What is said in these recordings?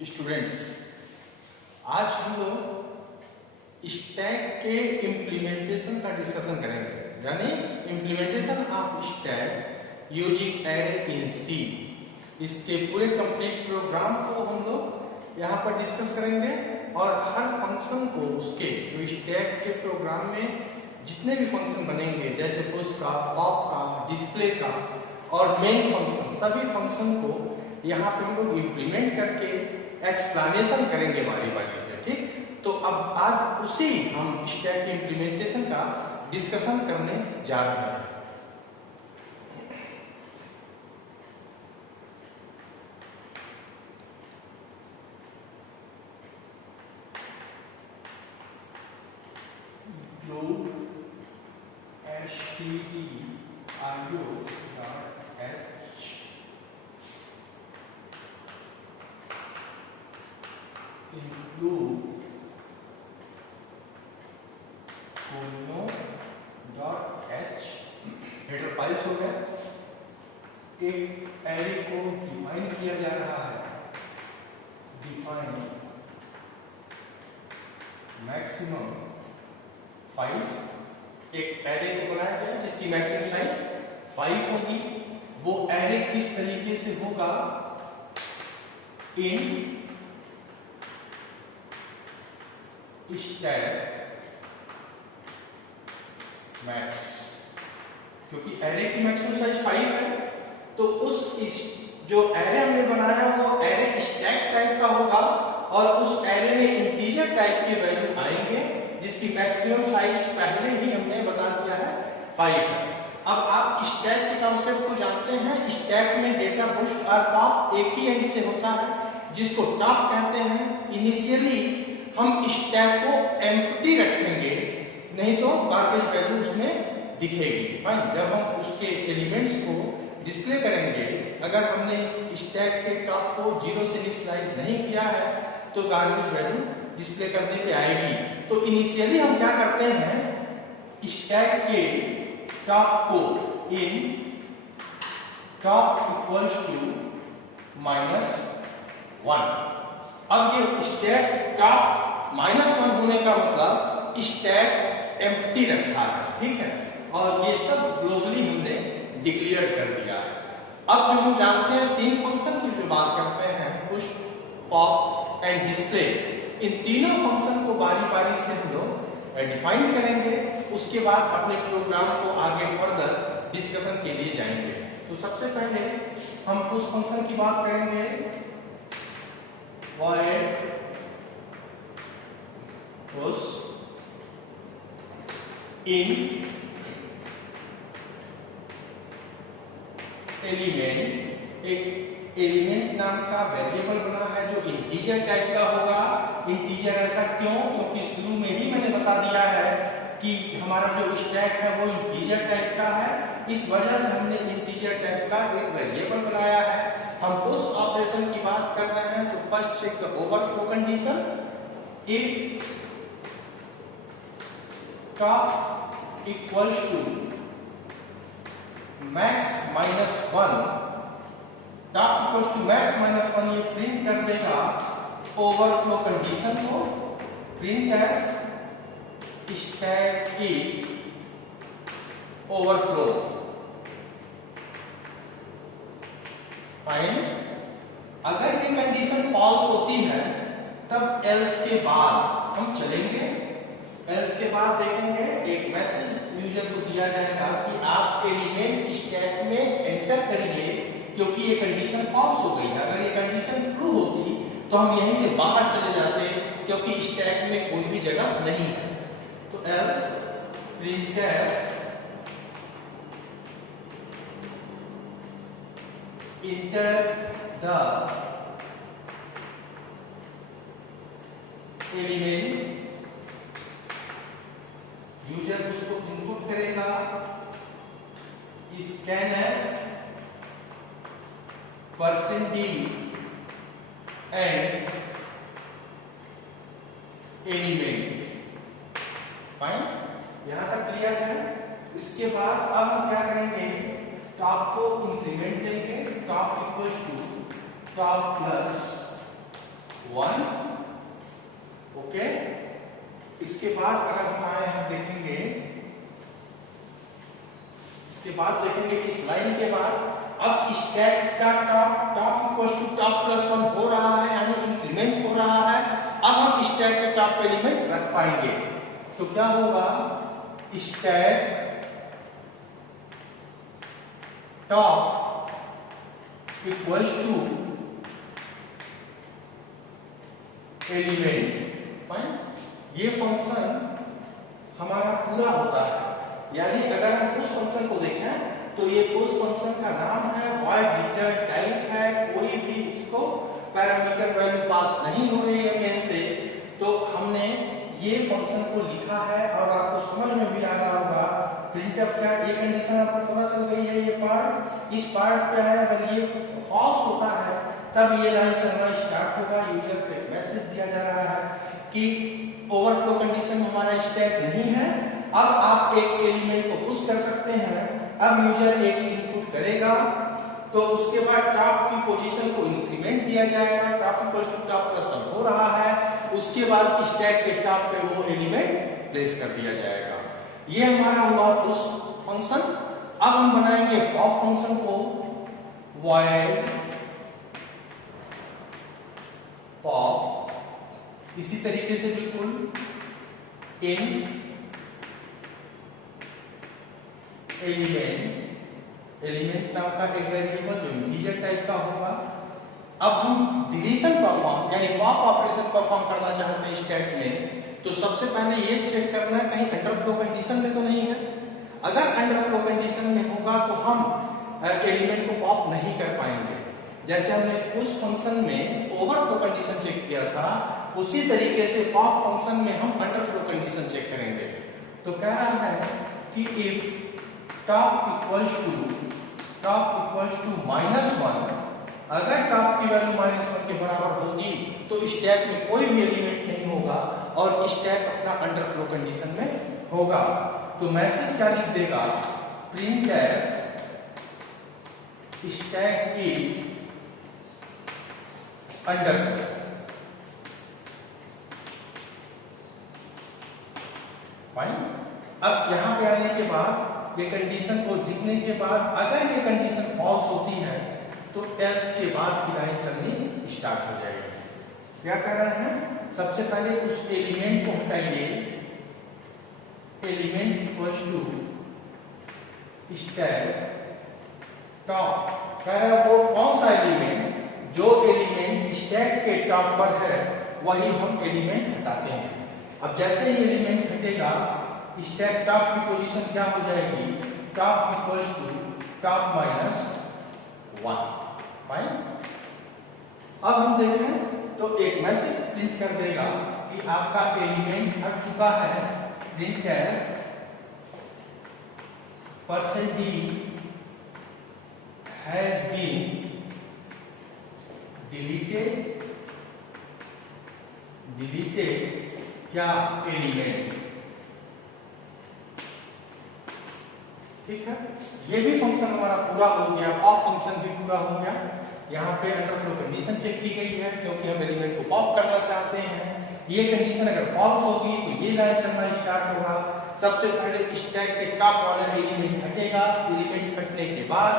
Students, आज हम लोग स्टैक के इम्प्लीमेंटेशन का डिस्कशन करेंगे, यानी implementation of stack using array in C. इसके पूरे कंप्लीट प्रोग्राम को हम लोग यहाँ पर डिस्कस करेंगे और हर फंक्शन को उसके जो स्टैक के प्रोग्राम में जितने भी फंक्शन बनेंगे, जैसे पुश का, पॉप का, डिस्प्ले का और मेन फंक्शन, सभी फंक्शन को यहाँ पे हम लोग इम्प्लीमेंट करके एक्सप्लेनेशन करेंगे बारी बारी से। ठीक, तो अब आज उसी हम स्टैक के इम्प्लीमेंटेशन का डिस्कशन करने जा रहे हैं। हेडर फाइल्स हो गया। एक एरे को डिफाइन किया जा रहा है, डिफाइन मैक्सिमम 5। एक एरे को बनाया गया जिसकी मैक्सिमम साइज 5 होगी। वो एरे किस तरीके से होगा? इन स्टैक मैक्स, क्योंकि एरे की मैक्सिमम साइज 5 है, तो उस जो एरे हमने बनाया वो एरे स्टैक टाइप का होगा और उस एरे में इंटीजर टाइप के वैल्यू आएंगे जिसकी मैक्सिमम साइज पहले ही हमने बता दिया है 5 है। अब आप स्टैक के कॉन्सेप्ट को जानते हैं। स्टैक में डेटा बुस्ट और टॉप एक ही एंड से होता है, जिसको टॉप कहते हैं। इनिशियली हम स्टैक को एम्प्टी रखेंगे, नहीं तो गार्बेज वैल्यू उसमें दिखेगी। फाइन, जब हम उसके एलिमेंट्स को डिस्प्ले करेंगे, अगर हमने स्टैक के टॉप को 0 से इनिशियलाइज नहीं किया है तो गार्बेज वैल्यू डिस्प्ले करने पे आएगी। तो इनिशियली हम क्या करते हैं, स्टैक के टॉप को इन टॉप इक्वल्स टू -1। अब ये स्टैक टॉप -1 होने का मतलब स्टैक एम्प्टी रखा है, ठीक है, और ये सब ग्लोबली हमने डिक्लेयर कर दिया है। अब जो हम जानते हैं तीन फंक्शन की जो बात करते हैं, पुश, पॉप एंड डिस्प्ले, इन तीनों फंक्शन को बारी बारी से हम लोग डिफाइन करेंगे। उसके बाद अपने प्रोग्राम को आगे फर्दर डिस्कशन के लिए जाएंगे। तो सबसे पहले हम पुश फंक्शन की बात करेंगे। वॉइड पुश इन एलिमेंट, एक एलिमेंट नाम का वेरिएबल बना है जो इंटीजर टाइप का होगा। इंटीजर ऐसा क्यों? क्योंकि शुरू में ही मैंने बता दिया है कि हमारा जो स्टैक है वो इंटीजर टाइप का है, इस वजह से हमने इंटीजर टाइप का एक वेरिएबल बनाया है। हम उस ऑपरेशन की बात कर रहे हैं। तो first check the overflow condition. If top equals to max -1, top equals to max -1, ये प्रिंट कर देगा ओवरफ्लो कंडीशन को। Print F stack is overflow. Fine, अगर ये कंडीशन फॉल्स होती है तब एल्स के बाद हम चलेंगे। एल्स के बाद देखेंगे एक मैसेज यूजर को दिया जाएगा कि आप एलिमेंट स्टैक में एंटर करिए, क्योंकि ये कंडीशन फॉल्स हो गई है। अगर ये कंडीशन ट्रू होती तो हम यहीं से बाहर चले जाते, क्योंकि स्टैक में कोई भी जगह नहीं है। तो else printf enter the element, user उसको इनपुट करेगा scanf %d and element. Fine, यहां तक क्लियर है। इसके बाद अब हम क्या करेंगे, टॉप को इंक्रीमेंट देंगे। Top equals to top plus 1। Okay, इसके बाद अगर हम आए हम देखेंगे, इसके बाद देखेंगे इस लाइन के बाद अब स्टैक का top equal to top plus 1 हो रहा है, यानी इंक्रीमेंट हो रहा है। अब हम स्टैक के टॉप पे एलिमेंट रख पाएंगे, तो क्या होगा, stack top equals to element. Fine, ये फंक्शन हमारा पूरा होता है, यानी अगर हम उस फंक्शन को देखें तो ये उस फंक्शन का नाम है, वॉइड रिटर्न टाइप है, कोई भी इसको पैरामीटर वैल्यू पास नहीं हो रही है मेन से। तो हमने ये फंक्शन को लिखा है और आपको समझ में भी आ रहा होगा प्रिंटफ का ये कंडीशन आपको पता चल गई है। ये पार्ट, इस पार्ट पे है, अगर ये फॉल्स होता है तब ये लाइन चलना स्टार्ट होगा, यूजर से मैसेज दिया जा रहा है कि ओवरफ्लो कंडीशन में हमारा स्टैक नहीं है, अब आप एक एलिमेंट को पुश कर सकते हैं। अब यूजर एक इनपुट करेगा तो उसके बाद टॉप की पोजीशन को इंक्रीमेंट दिया जाएगा, top equals to top plus 1 हो रहा है, उसके बाद स्टैक के टॉप पे वो एलिमेंट प्लेस कर दिया जाएगा। ये हमारा हुआ पुश फंक्शन। अब हम बनाएंगे पॉप फंक्शन को, वॉइड पॉप, इसी तरीके से बिल्कुल इन एलिमेंट नाम का एक वेरिएबल जो इंटीजर टाइप का होगा। अब हम डिलीशन परफॉर्म यानी पॉप ऑपरेशन परफॉर्म करना चाहते हैं स्टैक में, तो सबसे पहले ये चेक करना है कहीं अंडरफ्लो कंडीशन में तो नहीं है। अगर अंडरफ्लो कंडीशन में होगा तो हम एलिमेंट को पॉप नहीं कर पाएंगे। जैसे हमने उस फंक्शन में ओवरफ्लो कंडीशन चेक किया था, उसी तरीके से पॉप फंक्शन में हम अंडरफ्लो कंडीशन चेक करेंगे। तो कह रहा है कि इफ टॉप इक्वल्स टू -1, अगर टॉप की वैल्यू -1 के बराबर होगी तो स्टैक में कोई भी एलिमेंट नहीं होगा और स्टैक अपना अंडरफ्लो कंडीशन में होगा। तो मैसेज क्या लिख देगा, printf stack is underflow. Fine, अब यहां पे आने के बाद ये कंडीशन को दिखने के बाद अगर ये कंडीशन फॉल्स होती है तो एल्स के बाद की लाइन चलनी स्टार्ट हो जाएगी। क्या कर रहे हैं, सबसे पहले उस एलिमेंट को हटाइए, element equals to stack top. कह रहा है वो कौन सा एलिमेंट, जो एलिमेंट स्टैक के टॉप पर है वही हम एलिमेंट हटाते हैं। अब जैसे ही एलिमेंट हटेगा स्टैक टॉप की पोजीशन क्या हो जाएगी, top equals to top -1। Fine, अब हम देखें तो एक मैसेज प्रिंट कर देगा कि आपका एलिमेंट हट चुका है, printf %d has been deleted क्या एलिमेंट। ठीक है, ये भी फंक्शन हमारा पूरा हो गया, पॉप फंक्शन भी पूरा हो गया। यहाँ पे अंडरफ्लो कंडीशन चेक की गई है क्योंकि हम एलिमेंट को पॉप करना चाहते हैं। ये कंडीशन अगर फॉल्स होगी तो ये लाइन चलना स्टार्ट होगा। सबसे पहले स्टैक के टॉप वाला एलिमेंट हटेगा, एलिमेंट हटने के बाद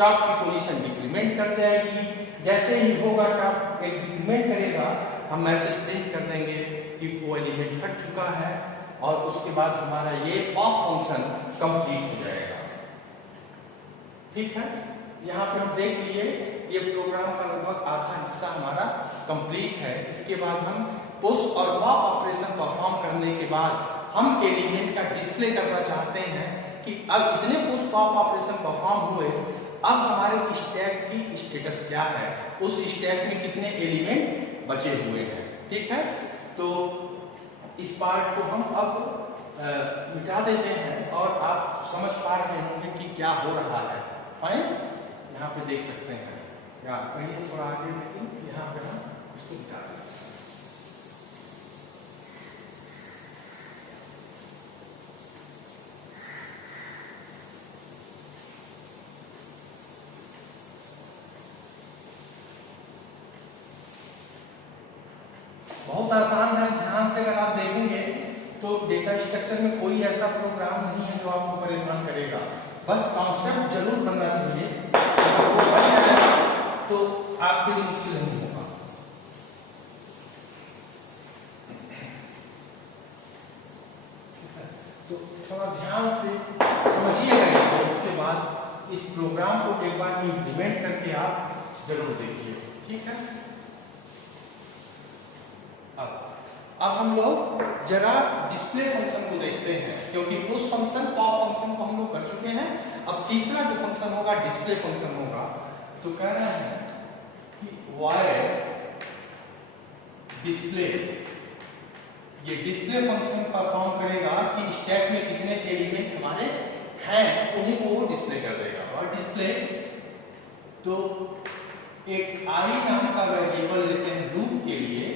टॉप की पोजीशन डिक्रीमेंट कर जाएगी। जैसे ही होगा टॉप एक डिक्रीमेंट करेगा, हम मैसेज प्रिंट कर देंगे कि वो एलिमेंट हट चुका है और उसके बाद हमारा ये पॉप फंक्शन कंप्लीट हो जाएगा। ठीक है, यहाँ पे हम देख लिए ये प्रोग्राम का लगभग आधा हिस्सा हमारा कंप्लीट है। इसके बाद हम पुश और पॉप ऑपरेशन परफॉर्म करने के बाद हम एलिमेंट का डिस्प्ले करना चाहते हैं कि अब इतने पुश पॉप ऑपरेशन परफॉर्म हुए, अब हमारे स्टैक की स्टेटस क्या है, उस स्टैक में कितने एलिमेंट बचे हुए हैं। ठीक है, तो इस पार्ट को हम अब मिटा देते हैं और आप समझ पा रहे होंगे कि क्या हो रहा है। फाइन, यहाँ पे देख सकते हैं, या कहीं थोड़ा आगे, लेकिन यहाँ पे हम इसको मिटा दें। बहुत आसान है, ध्यान से अगर आप देखेंगे तो डेटा स्ट्रक्चर में कोई ऐसा प्रोग्राम नहीं है जो आपको परेशान करेगा। बस कॉन्सेप्ट जरूर बनना चाहिए, अगर वो बन जाएगा तो आपके लिए मुश्किल नहीं होगा। तो थोड़ा ध्यान से समझिएगा इसको, उसके बाद इस प्रोग्राम को एक बार इम्प्लीमेंट करके आप जरूर देखिए, ठीक है। अब हम लोग जरा डिस्प्ले फंक्शन को देखते हैं, क्योंकि उस फंक्शन पॉप फंक्शन को हम लोग कर चुके हैं। अब तीसरा जो फंक्शन होगा डिस्प्ले फंक्शन होगा। तो कह रहे हैं कि वायर डिस्प्ले, ये डिस्प्ले फंक्शन परफॉर्म करेगा कि स्टैक में कितने एलिमेंट हमारे हैं उन्हीं को वो डिस्प्ले कर देगा। और डिस्प्ले तो एक आई नाम का वेरिएबल लेते हैं लूप के लिए,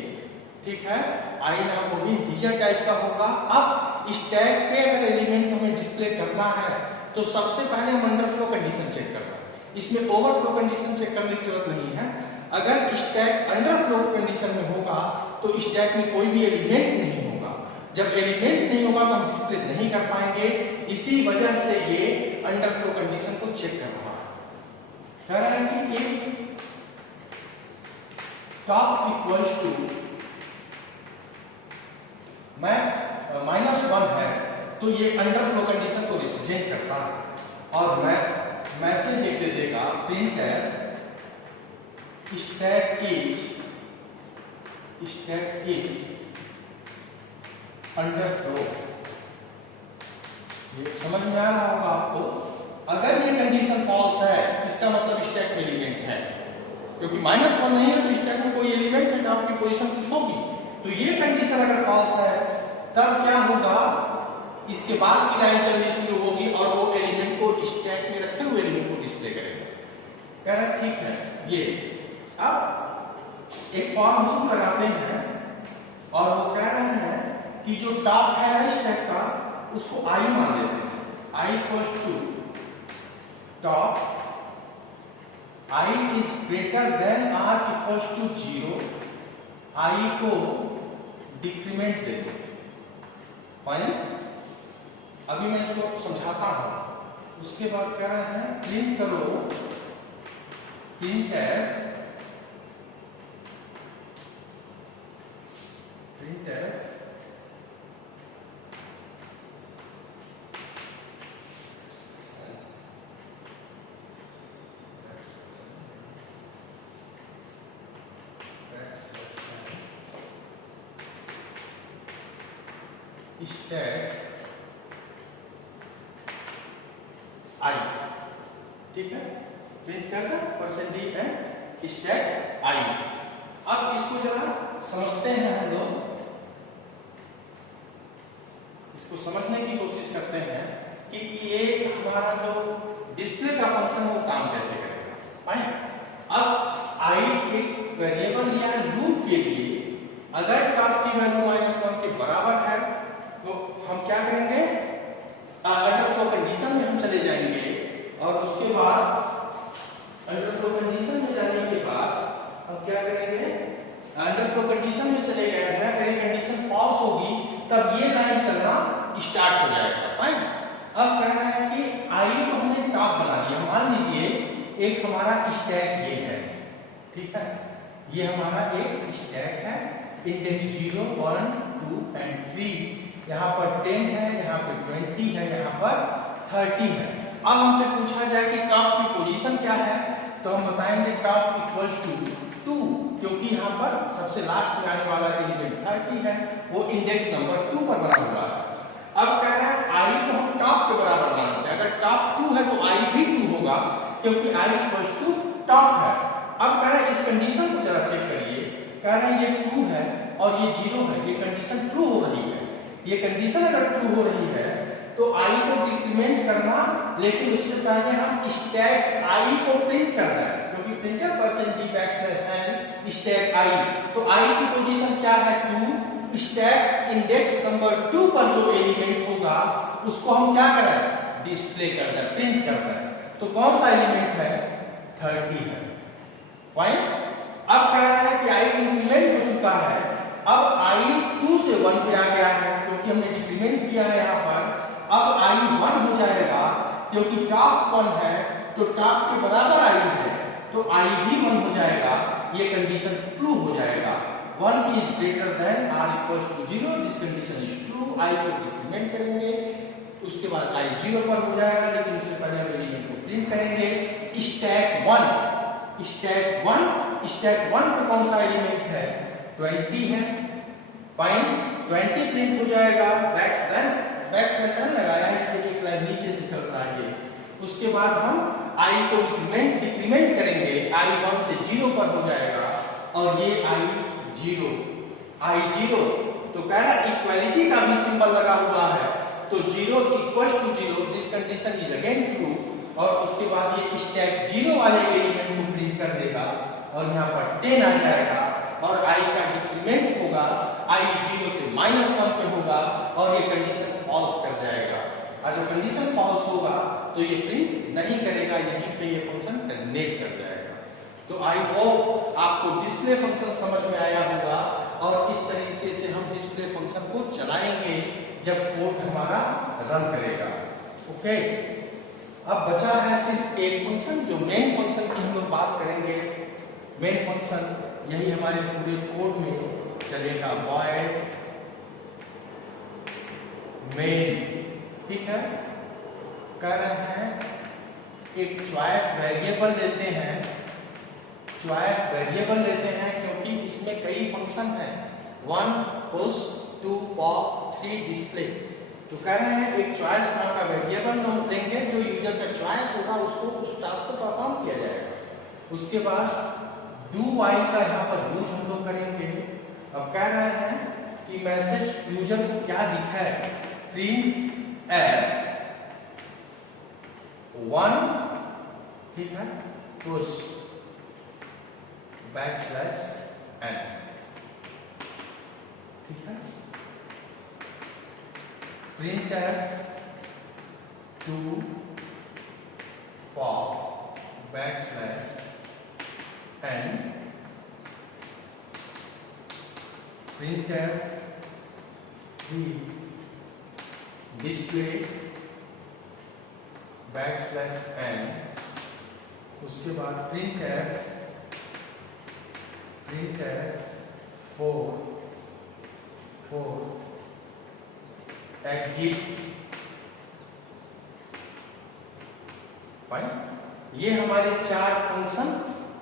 ठीक है। आई नाम वो भी इंटीजर टाइप का होगा। अब स्टैक के अगर एलिमेंट हमें डिस्प्ले करना है तो सबसे पहले हम अंडरफ्लो कंडीशन चेक करना है। इसमें ओवरफ्लो कंडीशन चेक करने की जरूरत नहीं है। अगर स्टैक अंडरफ्लो कंडीशन में होगा तो स्टैक में कोई भी एलिमेंट नहीं होगा। जब एलिमेंट नहीं होगा तो हम डिस्प्ले नहीं कर पाएंगे। इसी वजह से ये अंडरफ्लो कंडीशन को चेक कर रहा है। कह रहा है कि if top equals to max -1 है तो ये अंडरफ्लो कंडीशन को रिप्रेजेंट करता है। और मैं मैसेज लिख दे देगा printf stack is अंडरफ्लो। ये समझ में आ रहा होगा आपको। अगर ये कंडीशन फॉल्स है इसका मतलब स्टैक में एलिमेंट है, क्योंकि -1 नहीं है तो स्टैक में कोई एलिमेंट है तो आपकी पोजीशन कुछ होगी। तो ये कंडीशन अगर फॉल्स है तब क्या होगा, इसके बाद की लाइन चलनी शुरू होगी और वो एलिमेंट को स्टैक में रखे हुए एलिमेंट को डिस्प्ले करेगा। कह रहा ठीक है। ये अब एक फॉर लूप लगाते हैं और वो कह रहे हैं कि जो टॉप है ना स्टैक का उसको आई मान लेते हैं। I equals to top, I is greater than or equals to 0। I को डिक्रीमेंट दे दो। फाइन। अभी मैं इसको समझाता हूं। उसके बाद कह रहे हैं प्रिंट करो printf स्टैक आई, ठीक है। प्रिंट करता %d एंड स्टैक आई। अब इसको जरा समझते हैं हम लोग, इसको समझने की कोशिश करते हैं कि ये हमारा जो डिस्प्ले का फंक्शन वो काम कैसे करेगा। फाइन। अब आई एक वेरिएबल लिया है लूप के लिए। अगर टॉप की वैल्यू -1 के बराबर है तो हम क्या करेंगे, अंडरफ्लो कंडीशन में हम चले जाएंगे और उसके बाद अंडरफ्लो कंडीशन में जाने के बाद हम क्या करेंगे, अंडरफ्लो कंडीशन में चले गए हैं। अगर कंडीशन फॉल्स होगी तब ये लाइन चलना स्टार्ट हो जाएगा। फाइन। अब कह रहे हैं कि आई को हमने टॉप बना दिया। मान लीजिए एक हमारा स्टैक ये है, ठीक है। ये हमारा एक स्टैक है, इंडेक्स 0, 1, 2 एंड 3। यहाँ पर 10 है, यहाँ पर 20 है, यहाँ पर 30 है। अब हमसे पूछा जाए कि टॉप की पोजीशन क्या है तो हम बताएंगे टॉप इक्वल्स टू 2, क्योंकि यहाँ पर सबसे लास्ट में आने वाला एलिमेंट 30 है, वो इंडेक्स नंबर 2 पर बना हुआ है। अब कह रहा है आई को हम टॉप के बराबर मानते हैं। अगर टॉप 2 है तो आई भी 2 होगा, क्योंकि आई इक्वल्स टू टॉप है। अब कह रहे हैं इस कंडीशन को जरा चेक करिए। कह रहे हैं ये 2 है और ये 0 है, ये कंडीशन ट्रू हो रही है। ये कंडीशन अगर ट्रू हो रही है तो आई को डिक्रीमेंट करना, लेकिन उससे पहले हम स्टैक आई को प्रिंट करना है, क्योंकि प्रिंटर %d स्टैक आई। तो आई की पोजीशन क्या है 2। स्टैक इंडेक्स नंबर 2 पर जो एलिमेंट होगा उसको हम क्या करें, डिस्प्ले करना है, प्रिंट करना है। तो कौन सा एलिमेंट है, 30 है। फाइन। अब कह रहा है कि आई इंक्रीमेंट हो चुका है अब आई 2 से 1 पे आ गया है क्योंकि हमने डिक्रीमेंट किया है यहाँ पर। अब आई 1 हो जाएगा क्योंकि टॉप 1 है तो टॉप के बराबर आई है तो आई भी 1 हो जाएगा। ये कंडीशन ट्रू हो जाएगा। 1 is greater than or equals to 0, this condition is true. I को डिक्रीमेंट करेंगे, उसके बाद आई 0 पर हो जाएगा, लेकिन उससे पहले हम एलिमेंट को प्रिंट करेंगे। स्टैक 1, स्टैक 1, स्टैक 1 पे कौन सा एलिमेंट है? 20 है। फाइन, 20 प्रिंट हो जाएगा। बैकस्लैश n लगाया इसलिए एक लाइन नीचे से चल रहा है ये। उसके बाद हम आई को डिक्रीमेंट करेंगे, आई 1 से 0 पर हो जाएगा और ये आई 0 तो कह रहा इक्वालिटी का भी सिंबल लगा हुआ है तो 0 equals to 0, this condition is again true. और उसके बाद ये स्टैक 0 वाले एलिमेंट को प्रिंट कर देगा और यहाँ पर 10 आ जाएगा और आई का डिक्रीमेंट होगा, आई 0 से -1 पे होगा और ये कंडीशन फॉल्स कर जाएगा। और जब कंडीशन फॉल्स होगा तो ये प्रिंट नहीं करेगा, यहीं पे ये फंक्शन टर्मिनेट कर जाएगा। तो आई होप आपको डिस्प्ले फंक्शन समझ में आया होगा और इस तरीके से हम डिस्प्ले फंक्शन को चलाएंगे जब कोड हमारा रन करेगा। ओके, अब बचा है सिर्फ एक फंक्शन जो मेन फंक्शन की हम लोग बात करेंगे। मेन फंक्शन यही हमारे पूरे कोड में चलेगा, वॉइड मेन। ठीक है, कर रहे हैं एक चॉइस वेरिएबल लेते हैं, क्योंकि इसमें कई फंक्शन हैं, 1 पुश 2 पॉप 3 डिस्प्ले। तो कह रहे हैं एक चॉइस नाम का वेरिएबल लेंगे, जो यूजर का चॉइस होगा उसको उस टास्क को परफॉर्म किया जाएगा। उसके बाद डू वाइल का यहाँ पर यूज हम लोग करेंगे। अब कह रहे हैं कि मैसेज यूजर को क्या दिखा है, प्रिंट f 1, ठीक है, पुश \n, ठीक है, print f 2 pop \n, print f 3 display \n, उसके बाद प्रिंट f 4 एग्जिट। फाइन, ये हमारे 4 फंक्शन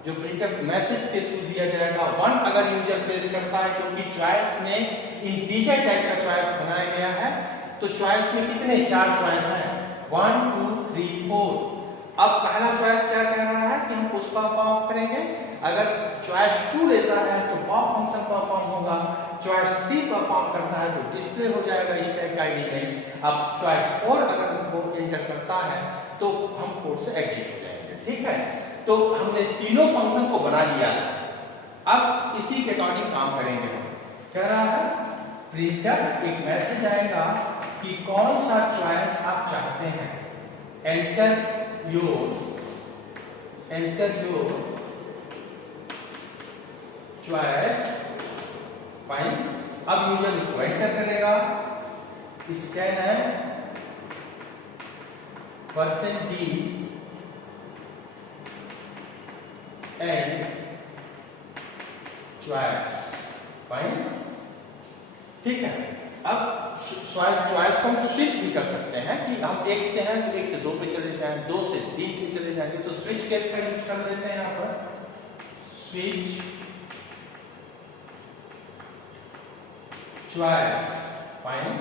जो प्रिंटफ मैसेज के थ्रू दिया जाएगा। 1 अगर यूजर प्रेस करता है, क्योंकि चॉइस में इंटीजर टाइप का चॉइस बनाया गया है, तो चॉइस में कितने 4 चॉइस हैं, 1 2 3 4। अब पहला चॉइस क्या कह रहा है कि हम पुश परफॉर्म करेंगे। अगर चॉइस 2 लेता है तो पॉप फंक्शन परफॉर्म होगा, चॉइस 3 परफॉर्म करता है तो डिस्प्ले हो जाएगा स्टैक आईडी में। अब चॉइस 4 अगर वो एंटर करता है तो हम कोड से एग्जिट हो जाएंगे। ठीक है, तो हमने तीनों फंक्शन को बना लिया है। अब इसी के अकॉर्डिंग काम करेंगे हम। कह रहा है प्रिंटर एक मैसेज आएगा कि कौन सा चॉइस आप चाहते हैं, एंटर योर चॉइस। फाइन, अब यूजर इसको एंटर करेगा, स्कैन है %d एंड चॉइस। फाइन, ठीक है। अब चॉइस को हम स्विच भी कर सकते हैं कि हम 1 से हैं तो 1 से 2 पे चले जाएं, 2 से 3 पे चले जाएंगे, तो स्विच केस का यूज कर लेते हैं यहाँ पर, स्विच चॉइस। फाइन,